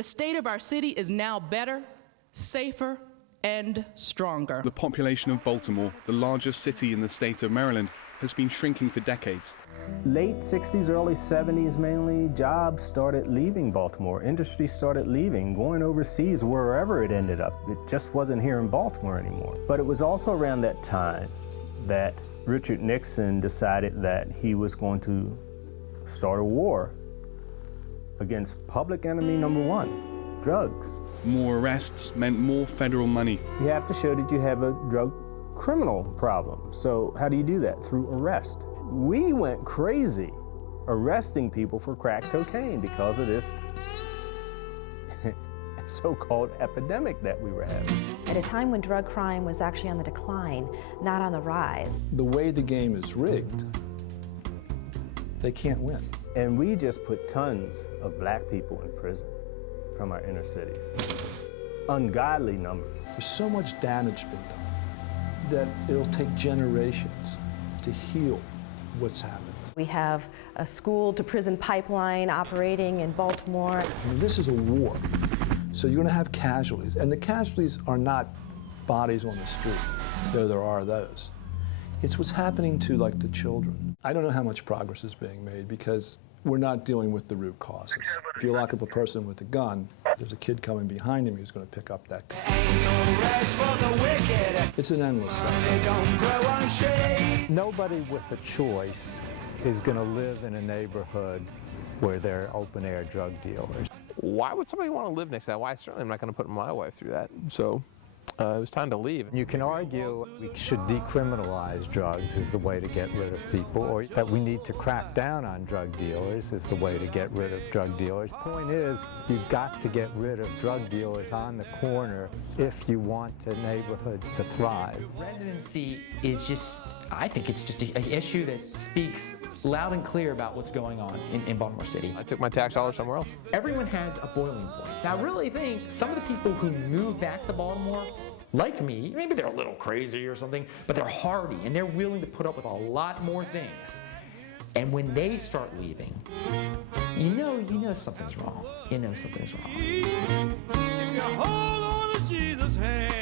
The state of our city is now better, safer, and stronger. The population of Baltimore, the largest city in the state of Maryland, has been shrinking for decades. Late 60s, early 70s mainly, jobs started leaving Baltimore. Industry started leaving, going overseas, wherever it ended up. It just wasn't here in Baltimore anymore. But it was also around that time that Richard Nixon decided that he was going to start a war against public enemy number one, drugs. More arrests meant more federal money. You have to show that you have a drug criminal problem. So how do you do that? Through arrest. We went crazy arresting people for crack cocaine because of this so-called epidemic that we were having. At a time when drug crime was actually on the decline, not on the rise. The way the game is rigged, they can't win. And we just put tons of black people in prison from our inner cities. Ungodly numbers. There's so much damage been done that it'll take generations to heal what's happened. We have a school-to-prison pipeline operating in Baltimore. I mean, this is a war, so you're going to have casualties. And the casualties are not bodies on the street, though there are those. It's what's happening to, like, the children. I don't know how much progress is being made because we're not dealing with the root causes. If you lock up a person with a gun, there's a kid coming behind him who's going to pick up that gun. It's an endless cycle. Nobody with a choice is going to live in a neighborhood where there are open-air drug dealers. Why would somebody want to live next to that? Why? Certainly I'm not going to put my wife through that. So it was time to leave. You can argue we should decriminalize drugs is the way to get rid of people, or that we need to crack down on drug dealers is the way to get rid of drug dealers. Point is, you've got to get rid of drug dealers on the corner if you want the neighborhoods to thrive. Residency is just, I think it's just an issue that speaks loud and clear about what's going on in Baltimore City. I took my tax dollars somewhere else. Everyone has a boiling point. Now, I really think some of the people who move back to Baltimore, like me, maybe they're a little crazy or something, but they're hardy and they're willing to put up with a lot more things. And when they start leaving, you know something's wrong. You know something's wrong. If you hold on to Jesus' hand.